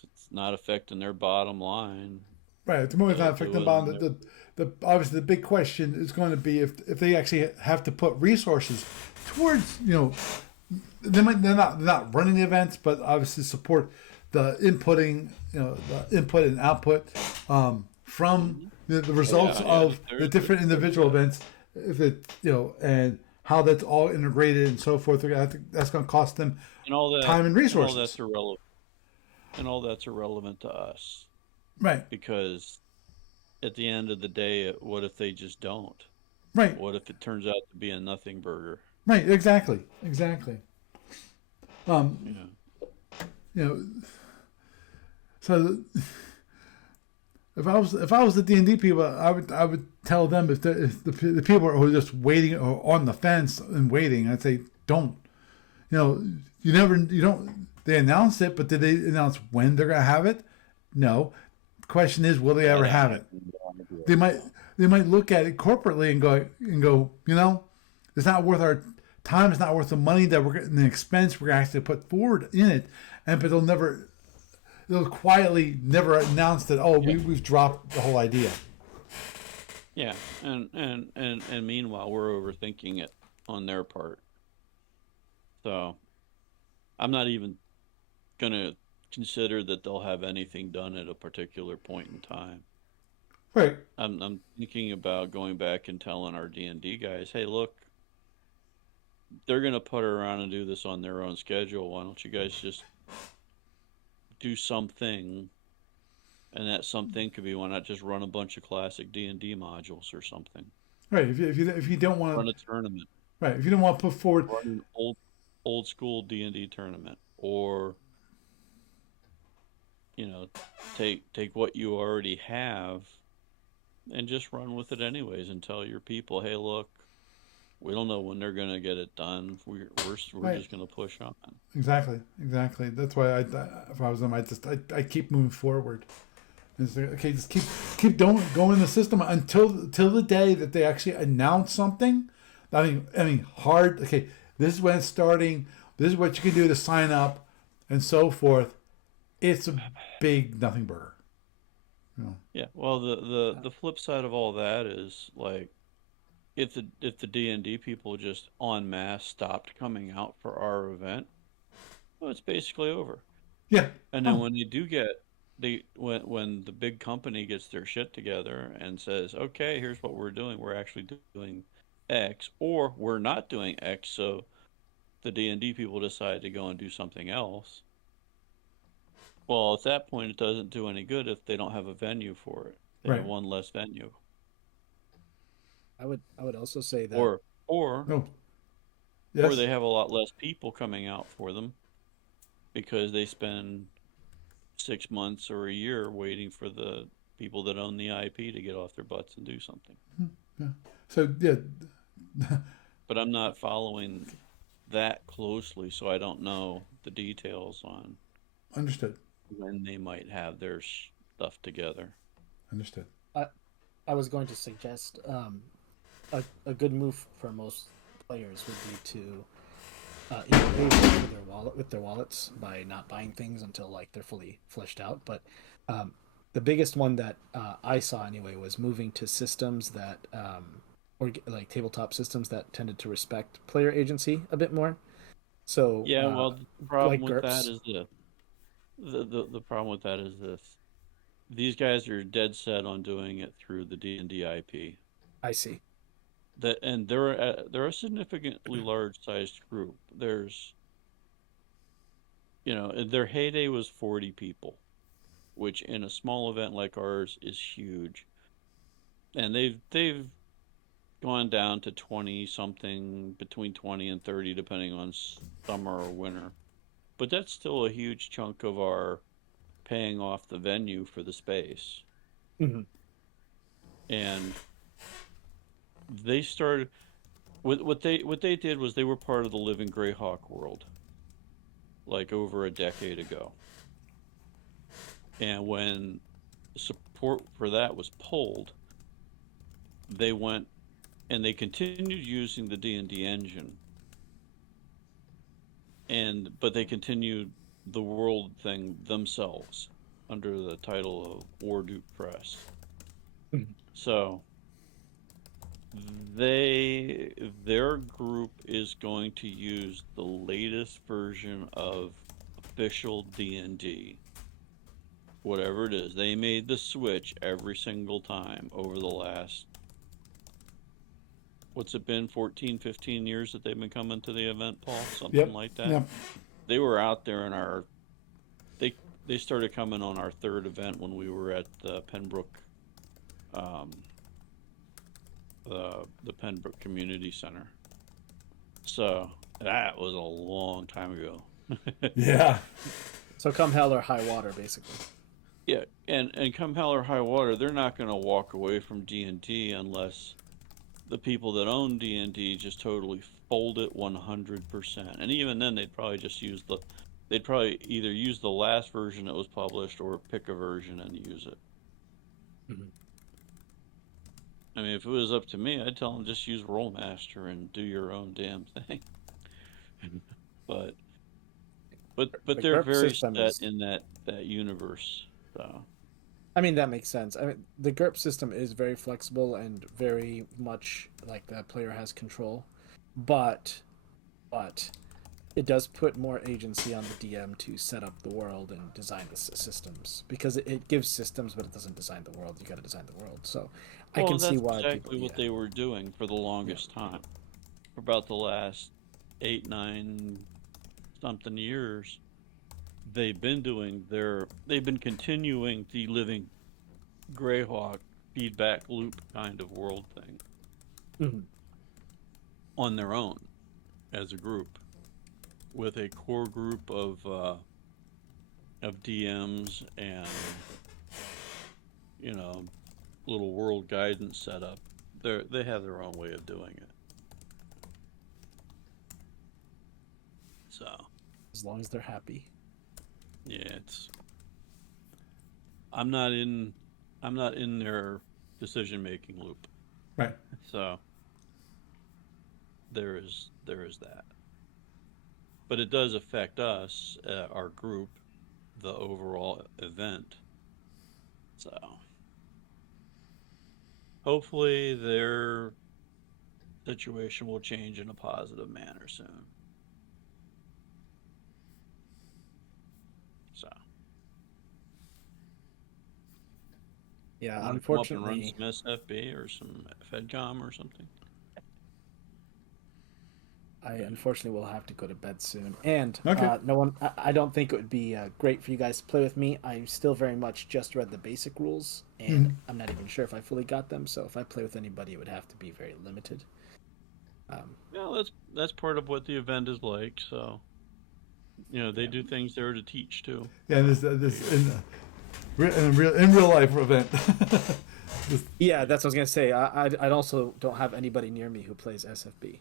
It's not affecting their bottom line. Right. The movie's They'll not do affecting the it bond. in their, The obviously the big question is going to be if they actually have to put resources towards they're not running the events, but obviously support the inputting, the input and output from Mhm. the Oh results yeah, yeah. of the different individual events. If it and how that's all integrated and so forth. I think that's going to cost them And all that, time and and all resources. that's irrelevant, and all that's irrelevant to us Right. because at the end of the day, what if they just don't? Right. What if it turns out to be a nothing burger? Right. Exactly. Exactly. Um, Yeah. you know, so if I was the D&D people, I would tell them if the people who are just waiting or on the fence and waiting, I'd say don't. You don't. They announced it, but did they announce when they're gonna have it? No. The question is, will they ever I have have it? no idea. They might they might look at it corporately and go, it's not worth our time. It's not worth the money that the expense we're going to actually put forward in it, but they'll quietly never announce that. Oh, Yeah. we've dropped the whole idea. Yeah. And meanwhile, we're overthinking it on their part. So I'm not even gonna consider that they'll have anything done at a particular point in time. Right. I'm thinking about going back and telling our D&D guys, hey, look, they're gonna put around and do this on their own schedule. Why don't you guys just do something? And that something could be, why not just run a bunch of classic D&D modules or something? Right. If you don't want Run to a tournament, right if you don't want to put forward run an old school D&D tournament, or you know, take what you already have and just run with it anyways, and tell your people, hey, look, we don't know when they're gonna get it done. We're right just gonna push on. exactly. That's why if I was them, I keep moving forward. And it's like, okay, just keep going the system until the day that they actually announce something. I mean, hard. Okay, this is when it's starting. This is what you can do to sign up, and so forth. It's a big nothing burger. You know? Yeah. Well, the flip side of all that is like if the D&D people just en masse stopped coming out for our event, well, it's basically over. Yeah. And then Oh, when they do get when the big company gets their shit together and says, "Okay, here's what we're doing. We're actually doing X, or we're not doing X," so the D&D people decide to go and do something else. Well, at that point, it doesn't do any good if they don't have a venue for it. They have right. one less venue, I would also say that or or No. or Yes. they have a lot less people coming out for them because they spend 6 months or a year waiting for the people that own the IP to get off their butts and do something. Yeah. So yeah. But I'm not following that closely, so I don't know the details on Understood. when they might have their stuff together. Understood. I, I was going to suggest a good move for most players would be to pay for their wallets by not buying things until like they're fully fleshed out. But um, the biggest one that I saw anyway was moving to systems that like tabletop systems that tended to respect player agency a bit more. So Yeah, well, the problem like with that GURPS, is the problem with that is this. These guys are dead set on doing it through the D&D IP. I see. And they're a significantly large sized group. There's their heyday was 40 people, which in a small event like ours is huge. And they've gone down to 20 something, between 20 and 30, depending on summer or winter. But that's still a huge chunk of our paying off the venue for the space. Hmm. And they started what they did was they were part of the Living Greyhawk world, like over a decade ago. And when support for that was pulled, they went and they continued using the D&D engine, but they continued the world thing themselves under the title of Warduke Press. Mhm. So their group is going to use the latest version of official D&D, whatever it is. They made the switch every single time over the last, what's it been, 14, 15 years that they've been coming to the event, Paul? Something Yep. like that. Yep. They were out there in our, they started coming on our third event when we were at the Pembroke, um, the Pembroke Community Center. So that was a long time ago. Yeah. So come hell or high water, basically. Yeah, and come hell or high water, they're not going to walk away from D&D unless the people that own D&D just totally fold it 100%. And even then, they'd probably either use the last version that was published or pick a version and use it. Mhm. I mean, if it was up to me, I'd tell them just use Rollmaster and do your own damn thing. But The they're GURP very system set is. in that universe. So I mean, that makes sense. I mean, the GURP system is very flexible and very much like the player has control, but it does put more agency on the DM to set up the world and design the systems, because it gives systems, but it doesn't design the world. You got to design the world. So I can see that's why people. exactly what Yeah, they were doing for the longest time. For about the last 8, 9 something years, they've been continuing the Living Greyhawk feedback loop kind of world thing Mhm. on their own as a group, with a core group of DMs and, you know, little world guidance setup. They have their own way of doing it. So As long as they're happy. yeah, I'm not in I'm not in their decision making loop. Right. So there is that. But it does affect us, our group, the overall event. So hopefully their situation will change in a positive manner soon. So Yeah, want to come up and run unfortunately, some SFB or some FedCom or something? I unfortunately will have to go to bed soon. And Okay. no one, I don't think it would be great for you guys to play with me. I still very much just read the basic rules, and Mhm. I'm not even sure if I fully got them. So if I play with anybody, it would have to be very limited. Yeah, that's part of what the event is like. So they Yeah. do things there to teach too. Yeah. And this in real life event. This- Yeah, that's what I was gonna say. I also don't have anybody near me who plays SFB.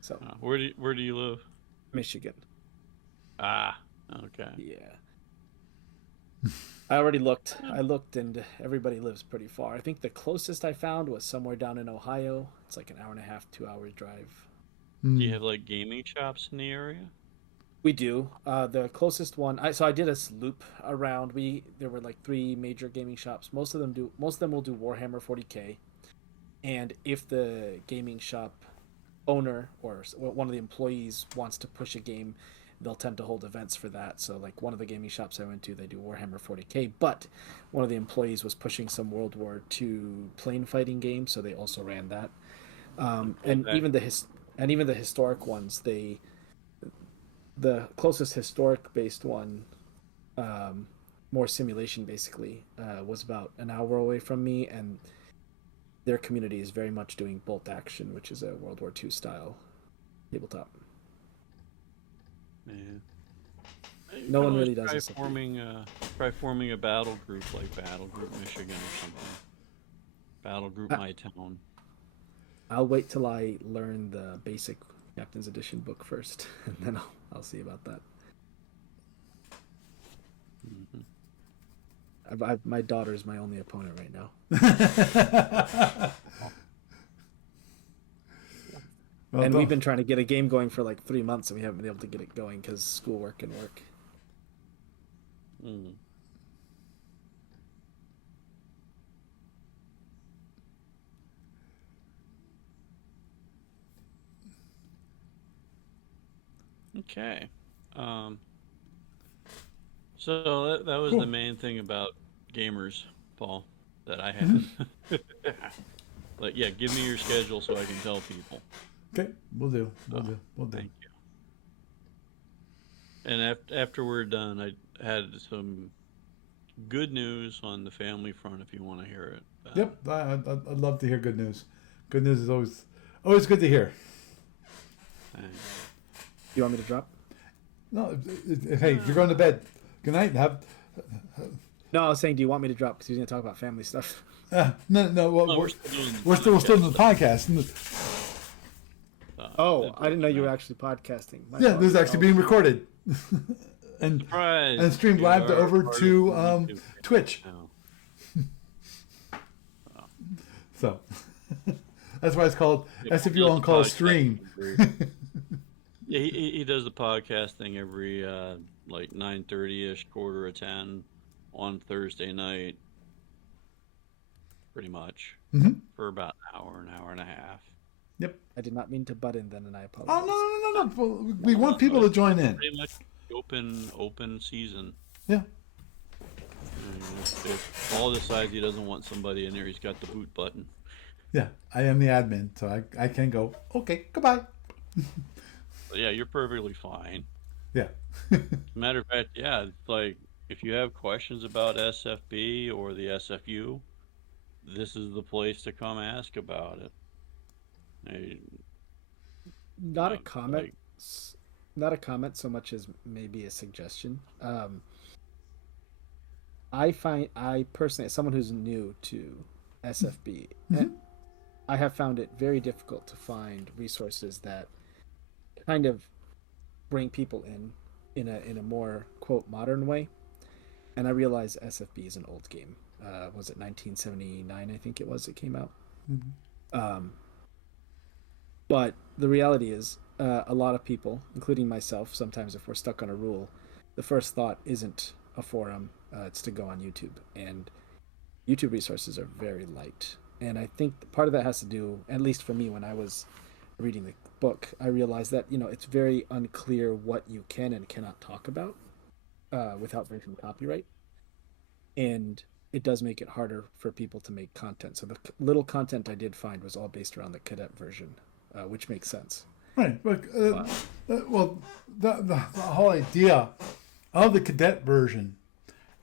So Where do you live? Michigan. Ah, okay. Yeah. I already looked. I looked, and everybody lives pretty far. I think the closest I found was somewhere down in Ohio. It's like an hour and a half, 2 hours drive. Do you Mm. have like gaming shops in the area? We do. The closest one. I did a loop around. There were like three major gaming shops. Most of them do. Most of them will do Warhammer 40K. And if the gaming shop owner or one of the employees wants to push a game, they'll tend to hold events for that. So like one of the gaming shops I went to, they do Warhammer 40K, but one of the employees was pushing some World War II plane fighting game, so they also ran that. And Okay. even the historic ones, the closest historic based one, um, more simulation basically, was about an hour away from me, and their community is very much doing Bolt Action, which is a World War II style tabletop. Yeah. You No can one always really does try this. forming a battle group like Battle Group Michigan or something. Battle Group My Town. I'll wait till I learn the basic Captain's Edition book first, and then I'll see about that. My daughter's my only opponent right now. Well, And we've been trying to get a game going for like 3 months, and we haven't been able to get it going because schoolwork and work. Mm. Okay. So that was Cool. the main thing about gamers, Paul, that I had. But yeah, give me your schedule so I can tell people. Okay, we'll do. We'll do. Thank you. And after we're done, I had some good news on the family front if you want to hear it. Yep, I'd love to hear good news. Good news is always good to hear. Thanks. You want me to drop? No, hey, you're going to bed. Good night. No, I was saying, do you want me to drop? Because he's going to talk about family stuff. No. Well, No, we're still doing the podcast. Oh, I didn't know you were actually podcasting. My Yeah, fault. this is actually being recorded and Surprise! and streamed You live are over part to of the YouTube Twitch. now. So that's why it's called Yeah, SFU on Call Stream. Yeah, he does the podcast thing every like 9:30ish, 9:45 on Thursday night, pretty much for about an hour and a half. Yep. I did not mean to butt in then, and I apologize. Oh no! Well, we want people to join in. Pretty much open season. Yeah. If Paul decides he doesn't want somebody in there, he's got the boot button. Yeah, I am the admin, so I can go. Okay, goodbye. But yeah, you're perfectly fine. Yeah. Matter of fact, yeah, it's like if you have questions about SFB or the SFU, this is the place to come ask about it. Not a Um, comment. like- Not a comment so much as maybe a suggestion. I personally, as someone who's new to SFB, I have found it very difficult to find resources that kind of bring people in a more quote modern way. And I realize SFB is an old game. Was it 1979? I think it came out. But the reality is, a lot of people, including myself, sometimes if we're stuck on a rule, the first thought isn't a forum, it's to go on YouTube. And YouTube resources are very light. And I think part of that has to do, at least for me, when I was reading the book, I realized that, it's very unclear what you can and cannot talk about without breaking copyright. And it does make it harder for people to make content. So the little content I did find was all based around the cadet version, which makes sense. Right. Well, the whole idea of the cadet version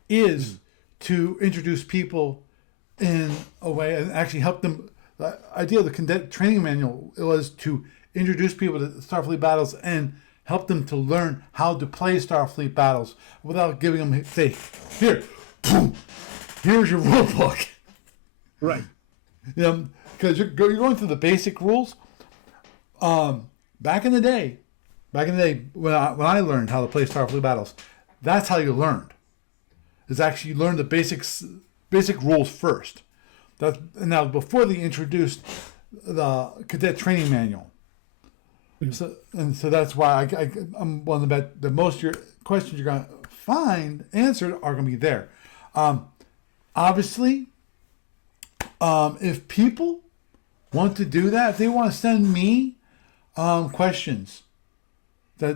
is to introduce people in a way and actually help them. The idea of the cadet training manual was to introduce people to Starfleet battles and help them to learn how to play Starfleet battles without giving them, say, here, boom, here's your rule book. Right. Because you're going through the basic rules. Back in the day, when I learned how to play Starfleet battles, that's how you learned. Is actually you learn the basic rules first. Now before they introduced the cadet training manual. So that's why I'm willing to bet that most of your questions you're going to find answered are going to be there. Obviously, if people want to do that, if they want to send me questions so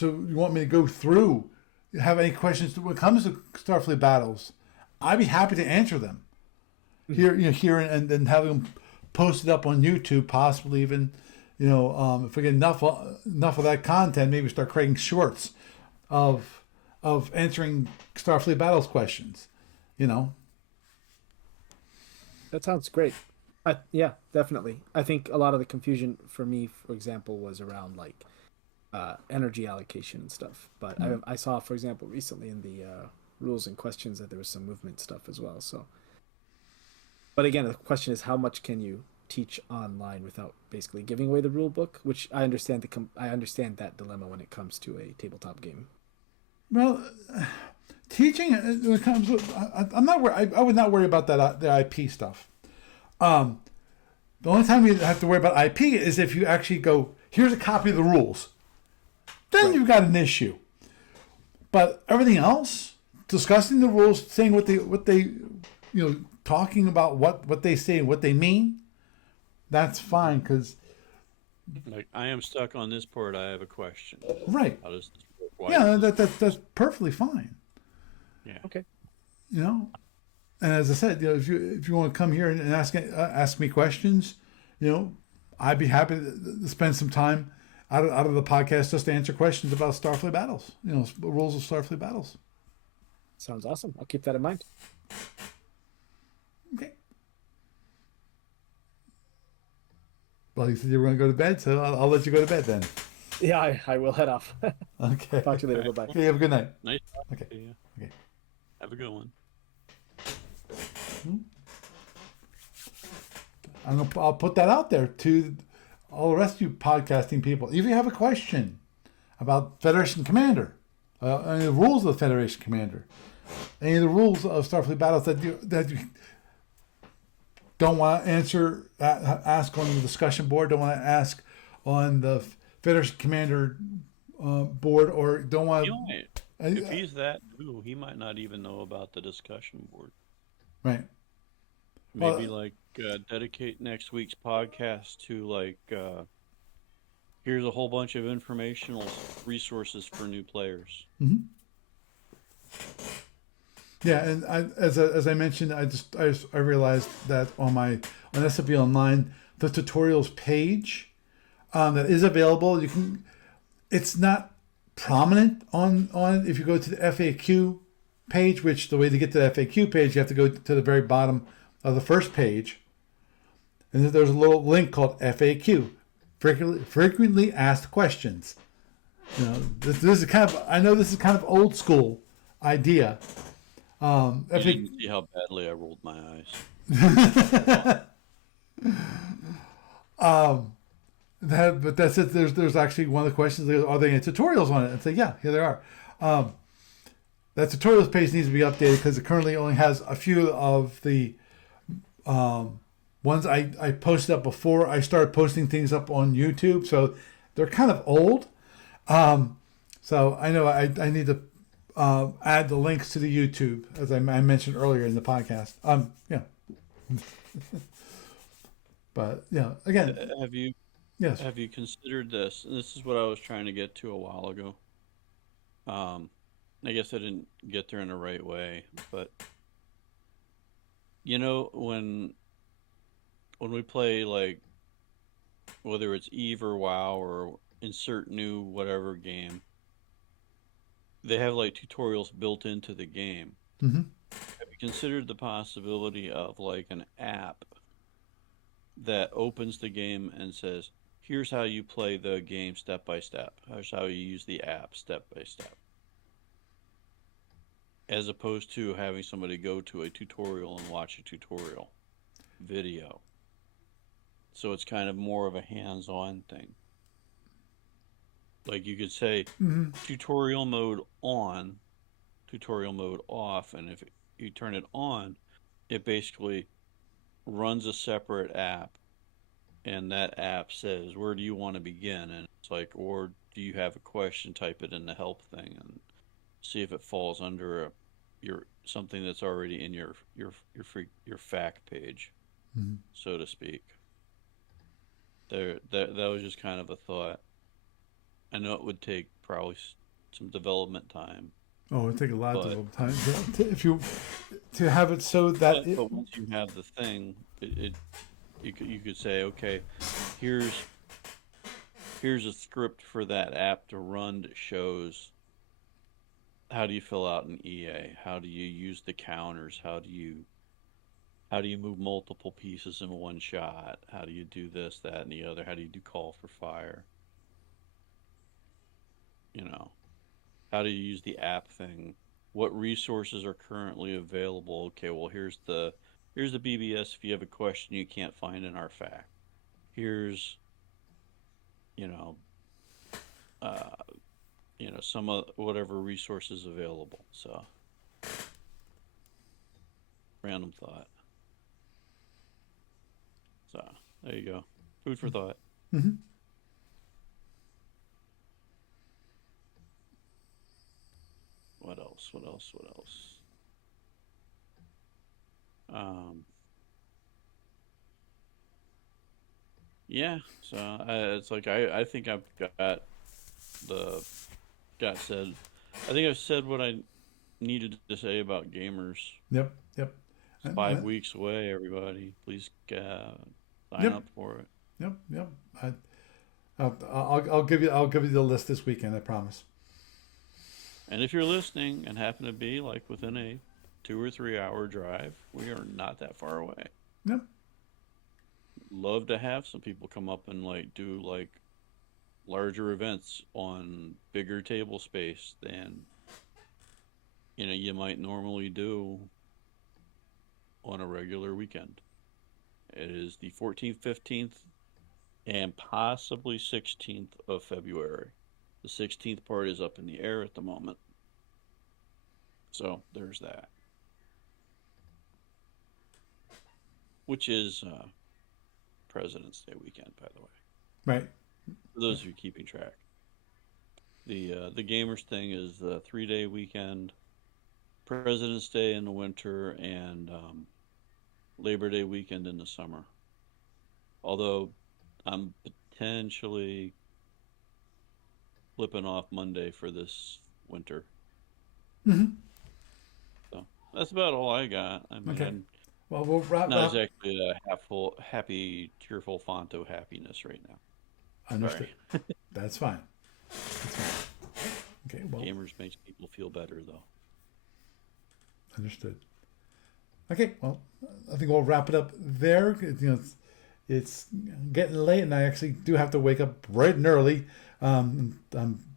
you want me to go through, have any questions when it comes to Starfleet battles, I'd be happy to answer them here and then have them posted up on YouTube, possibly even, if we get enough of that content, maybe start creating shorts of answering Starfleet battles questions, That sounds great. Yeah, definitely. I think a lot of the confusion for me, for example, was around like energy allocation and stuff. But I saw, for example, recently in the rules and questions that there was some movement stuff as well. So, but again, the question is how much can you teach online without basically giving away the rule book? Which I understand I understand that dilemma when it comes to a tabletop game. Well, teaching when it comes, I'm not worried. I would not worry about that the IP stuff. The only time you have to worry about IP is if you actually go, here's a copy of the rules. Then Right. you've got an issue. But everything else, discussing the rules, saying what they, talking about what they say and what they mean, that's fine. Because Like, I am stuck on this part. I have a question. right, How does this work? Why yeah, does this that's perfectly fine. Yeah. Okay. You know, and as I said, if you want to come here and ask me questions, I'd be happy to spend some time out of the podcast just to answer questions about Starfleet battles. Rules of Starfleet battles. Sounds awesome. I'll keep that in mind. Okay. Well, you said you were going to go to bed, so I'll let you go to bed then. Yeah, I will head off. Okay. Talk to you later. Bye bye. Okay. Have a good night. Nice talking Okay. to you. Okay. Have a good one. I'll put that out there to all the rest of you podcasting people. If you have a question about Federation Commander, any of the rules of the Federation Commander, any of the rules of Starfleet battles that you don't want to ask on the discussion board, don't want to ask on the Federation Commander board, or don't want He might. If he's that new, he might not even know about the discussion board. right. Maybe Well, like dedicate next week's podcast to like here's a whole bunch of informational resources for new players. yeah, and as I mentioned, I realized that on SFB Online, the tutorials page that is available. It's not prominent on if you go to the FAQ page, which the way to get to the FAQ page, you have to go to the very bottom of the first page, and there's a little link called FAQ, frequently asked questions. This is I know this is kind of old school idea. You FAQ, didn't see how badly I rolled my eyes. but that's it. There's actually one of the questions. Are there any tutorials on it? And say, yeah, here there are. That tutorials page needs to be updated because it currently only has a few of the ones I posted up before I started posting things up on YouTube. So they're kind of old. So I know I need to add the links to the YouTube, as I mentioned earlier in the podcast. Yeah. But again, Have you yes. have you considered this? And this is what I was trying to get to a while ago. I guess I didn't get there in the right way, but when we play like whether it's Eve or WoW or insert new whatever game, they have like tutorials built into the game. Mm-hmm. Have you considered the possibility of like an app that opens the game and says, here's how you play the game step by step. Here's how you use the app step by step. As opposed to having somebody go to a tutorial and watch a tutorial video. So it's kind of more of a hands-on thing. Like you could say Mm-hmm. tutorial mode on, tutorial mode off, and if you turn it on, it basically runs a separate app, and that app says, where do you want to begin? And it's like, or do you have a question? Type it in the help thing and see if it falls under your something that's already in your fact page, Mm-hmm. so to speak. That was just kind of a thought. I know it would take probably some development time, Oh, it take a lot but of time to have it so that but once you have the thing, you could say, okay, here's a script for that app to run that shows how do you fill out an EA, how do you use the counters, how do you how do you move multiple pieces in one shot? How do you do this, that, and the other? How do you do call for fire? You know, how do you use the app thing? What resources are currently available? Okay, well here's the BBS if you have a question you can't find in our fact. Here's, you know, uh, some of whatever resources available. So, random thought. So, there you go. Food for thought. Mm-hmm. What else? What else? What else? Um, yeah. So it's like I think I've the got said. I think I've said what I needed to say about gamers. Yep. Yep. It's 5 weeks away. Everybody, please sign Yep. up for it. Yep. Yep. I'll give you the list this weekend. I promise. And if you're listening and happen to be like within a 2 or 3 hour drive, we are not that far away. Yep. Love to have some people come up and like do like larger events on bigger table space than you might normally do on a regular weekend. It is the 14th, 15th, and possibly 16th of February. The 16th part is up in the air at the moment. So there's that. Which is President's Day weekend, by the way. Right. For those of you keeping track. The gamers thing is the 3-day weekend, President's Day in the winter, and Labor Day weekend in the summer. Although I'm potentially flipping off Monday for this winter. Mm-hmm. So that's about all I got. I mean, Okay. I'm Well, we'll wrap not up. exactly a happy, cheerful font of happiness right now. Understood. Sorry. That's fine. That's fine. Okay. Well, Gamers makes people feel better, though. understood. Okay. Well, I think we'll wrap it up there. It's getting late, and I actually do have to wake up bright and early. I'm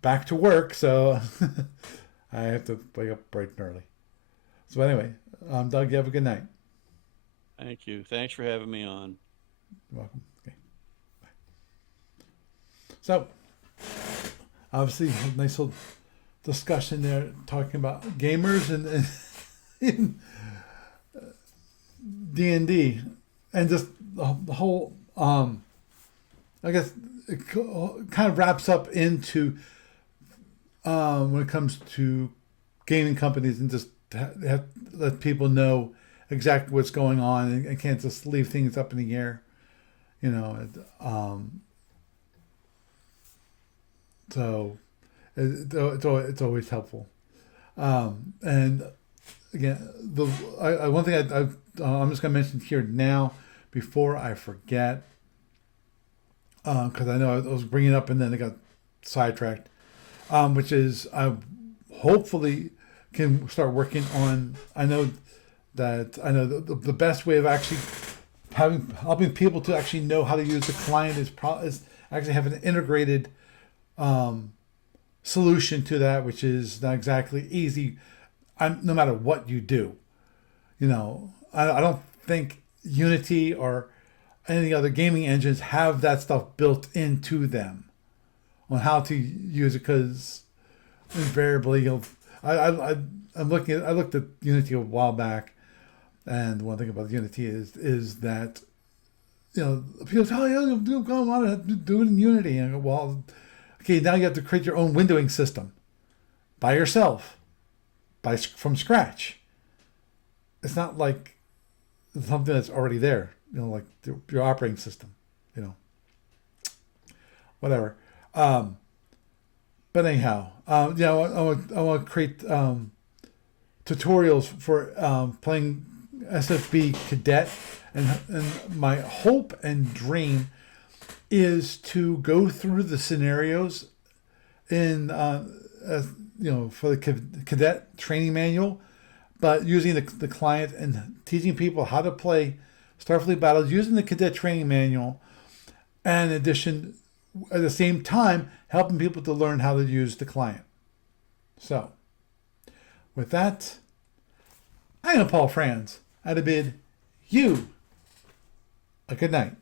back to work, so I have to wake up bright and early. So anyway, Doug, you have a good night. Thank you. Thanks for having me on. You're welcome. Okay. Bye. So, obviously, a nice little discussion there talking about gamers and in D&D, and just the whole. I guess it kind of wraps up into when it comes to gaming companies and just have let people know exactly what's going on and can't just leave things up in the air, you know. So it's always helpful. And again, one thing I'm just going to mention here now before I forget, because I know I was bringing it up and then I got sidetracked, which is I hopefully can start working on. I know the best way of actually helping people to actually know how to use the client is actually have an integrated solution to that, which is not exactly easy. No matter what you do, I don't think Unity or any other gaming engines have that stuff built into them on how to use it, because invariably I looked at Unity a while back, and one thing about Unity is that people say, oh yeah, I want to do it in Unity, and I go, well, okay, now you have to create your own windowing system by yourself, from scratch. It's not like something that's already there, like your operating system, whatever. But anyhow, I want to create tutorials for playing SFB Cadet, and my hope and dream is to go through the scenarios in for the cadet training manual, but using the client and teaching people how to play Starfleet battles using the cadet training manual, and in addition, at the same time, helping people to learn how to use the client. So, with that, I am Paul Franz. I'd bid you a good night.